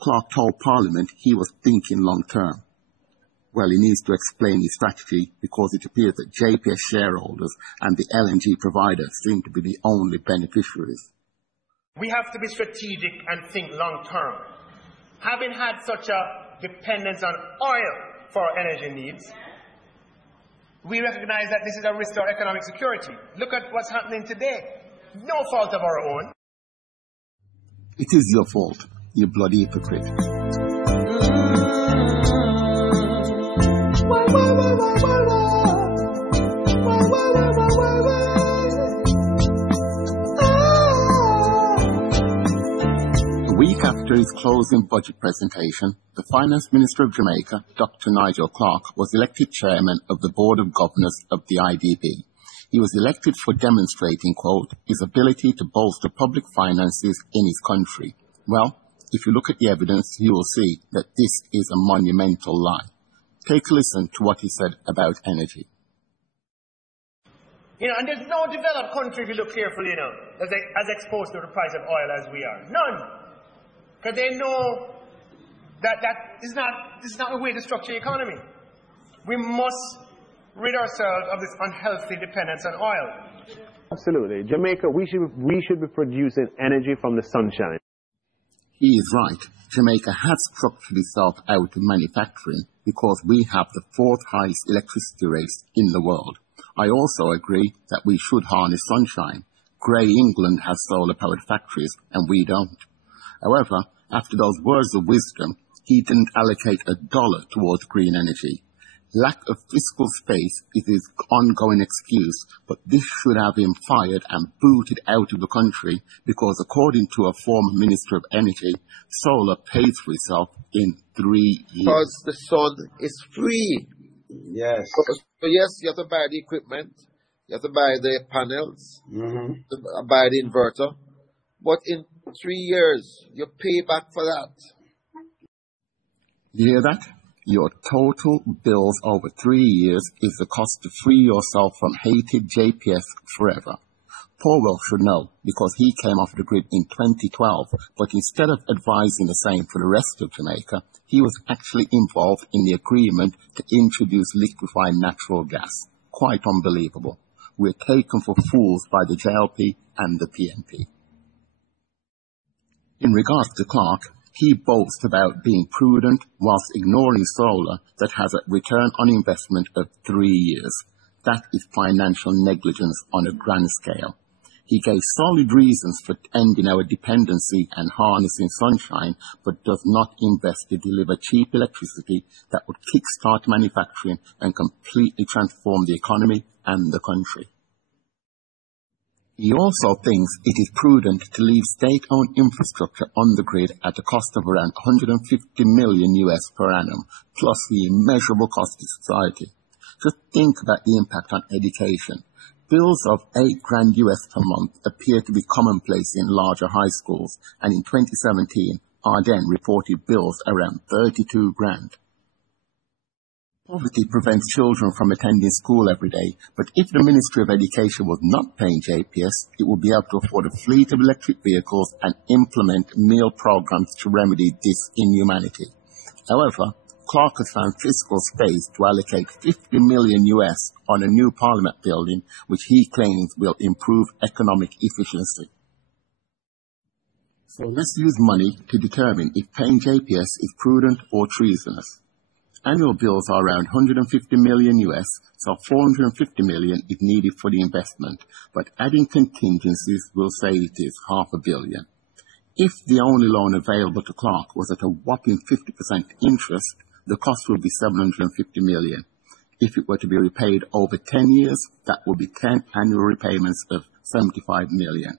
Clarke told Parliament he was thinking long-term. Well, he needs to explain his strategy because it appears that JPS shareholders and the LNG providers seem to be the only beneficiaries. We have to be strategic and think long-term. Having had such a dependence on oil for our energy needs, we recognize that this is a risk to our economic security. Look at what's happening today. No fault of our own. It is your fault, you bloody hypocrite. A week after his closing budget presentation, the Finance Minister of Jamaica, Dr. Nigel Clarke, was elected chairman of the Board of Governors of the IDB. He was elected for demonstrating, quote, his ability to bolster public finances in his country. Well, if you look at the evidence, you will see that this is a monumental lie. Take a listen to what he said about energy. And there's no developed country, if you look carefully, as exposed to the price of oil as we are. None. Because they know that this is not a way to structure the economy. We must rid ourselves of this unhealthy dependence on oil. Absolutely. Jamaica, we should be producing energy from the sunshine. He is right. Jamaica has structured itself out of manufacturing because we have the fourth highest electricity rates in the world. I also agree that we should harness sunshine. Grey England has solar-powered factories and we don't. However, after those words of wisdom, he didn't allocate $1 towards green energy. Lack of fiscal space is his ongoing excuse, but this should have him fired and booted out of the country because, according to a former Minister of Energy, solar pays for itself in 3 years. Because the sun is free. Yes. So yes, you have to buy the equipment, you have to buy the panels, to buy the inverter, but in 3 years, you pay back for that. You hear that? Your total bills over 3 years is the cost to free yourself from hated JPS forever. Paul should know because he came off the grid in 2012, but instead of advising the same for the rest of Jamaica, he was actually involved in the agreement to introduce liquefied natural gas. Quite unbelievable. We're taken for fools by the JLP and the PNP. In regards to Clarke, he boasts about being prudent whilst ignoring solar that has a return on investment of 3 years. That is financial negligence on a grand scale. He gave solid reasons for ending our dependency and harnessing sunshine, but does not invest to deliver cheap electricity that would kickstart manufacturing and completely transform the economy and the country. He also thinks it is prudent to leave state-owned infrastructure on the grid at a cost of around $150 million per annum, plus the immeasurable cost to society. Just think about the impact on education. Bills of $8,000 per month appear to be commonplace in larger high schools, and in 2017, Ardennes reported bills around $32,000. Poverty prevents children from attending school every day, but if the Ministry of Education was not paying JPS, it would be able to afford a fleet of electric vehicles and implement meal programs to remedy this inhumanity. However, Clarke has found fiscal space to allocate $50 million on a new Parliament building, which he claims will improve economic efficiency. So let's use money to determine if paying JPS is prudent or treasonous. Annual bills are around $150 million, so $450 million is needed for the investment, but adding contingencies will say it is $500 million. If the only loan available to Clarke was at a whopping 50% interest, the cost would be $750 million. If it were to be repaid over 10 years, that would be 10 annual repayments of $75 million.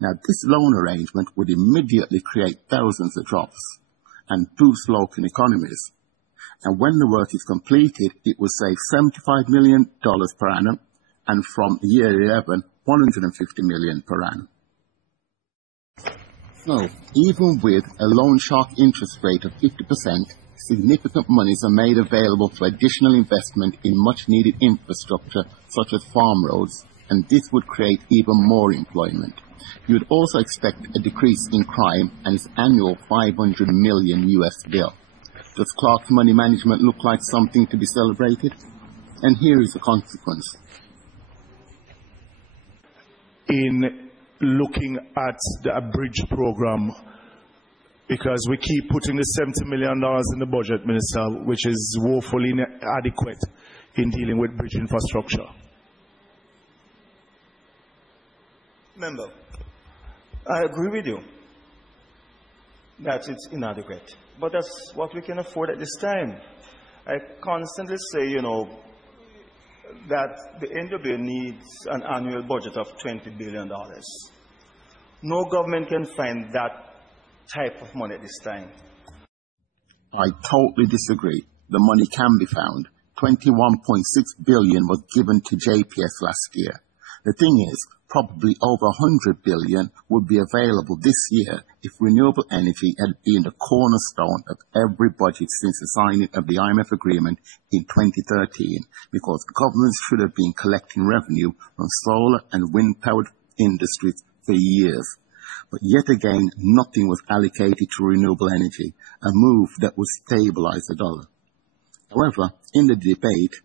Now, this loan arrangement would immediately create thousands of jobs and boost local economies. And when the work is completed, it will save $75 million per annum, and from year 11, $150 million per annum. So, even with a loan shark interest rate of 50%, significant monies are made available for additional investment in much-needed infrastructure, such as farm roads, and this would create even more employment. You would also expect a decrease in crime and its annual $500 million US bill. Does Clarke's money management look like something to be celebrated? And here is the consequence. In looking at the abridged program, because we keep putting the $70 million in the budget, Minister, which is woefully inadequate in dealing with bridge infrastructure. Member, I agree with you that it's inadequate, but that's what we can afford at this time. I constantly say, that the NWA needs an annual budget of $20 billion. No government can find that type of money at this time. I totally disagree. The money can be found. $21.6 billion was given to JPS last year. The thing is, probably over $100 billion would be available this year if renewable energy had been the cornerstone of every budget since the signing of the IMF agreement in 2013, because governments should have been collecting revenue from solar and wind-powered industries for years. But yet again, nothing was allocated to renewable energy, a move that would stabilize the dollar. However, in the debate,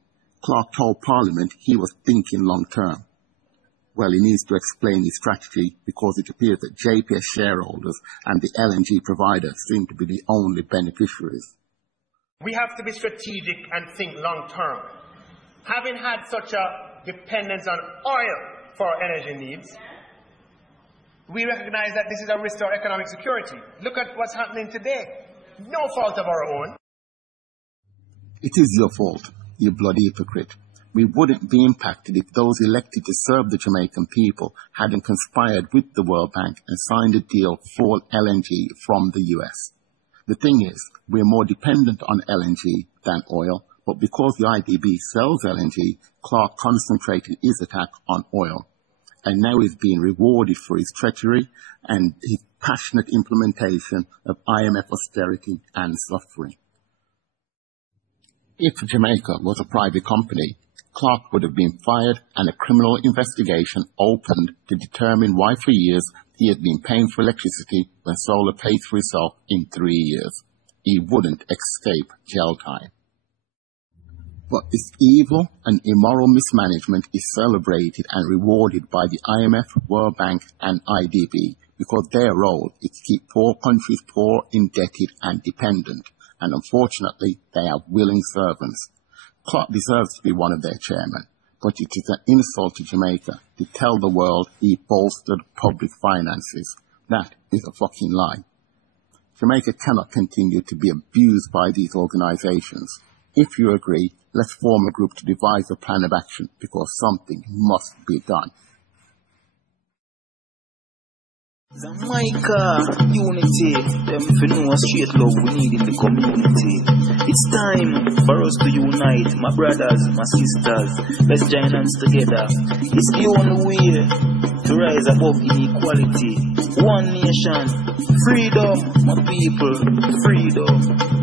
Clarke told Parliament he was thinking long-term. Well, he needs to explain his strategy, because it appears that JPS shareholders and the LNG provider seem to be the only beneficiaries. We have to be strategic and think long-term. Having had such a dependence on oil for our energy needs, we recognize that this is a risk to our economic security. Look at what's happening today. No fault of our own. It is your fault, you bloody hypocrite. We wouldn't be impacted if those elected to serve the Jamaican people hadn't conspired with the World Bank and signed a deal for LNG from the US. The thing is, we're more dependent on LNG than oil, but because the IDB sells LNG, Clarke concentrated his attack on oil. And now he's being rewarded for his treachery and his passionate implementation of IMF austerity and suffering. If Jamaica was a private company, Clarke would have been fired and a criminal investigation opened to determine why for years he had been paying for electricity when solar pays for itself in 3 years. He wouldn't escape jail time. But this evil and immoral mismanagement is celebrated and rewarded by the IMF, World Bank and IDB, because their role is to keep poor countries poor, indebted and dependent, and unfortunately they have willing servants. Clarke deserves to be one of their chairmen, but it is an insult to Jamaica to tell the world he bolstered public finances. That is a fucking lie. Jamaica cannot continue to be abused by these organizations. If you agree, let's form a group to devise a plan of action, because something must be done. Xaymaca, unity, them for no straight love we need in the community. It's time for us to unite, my brothers, my sisters, let's join hands together. It's the only way to rise above inequality. One nation, freedom, my people, freedom.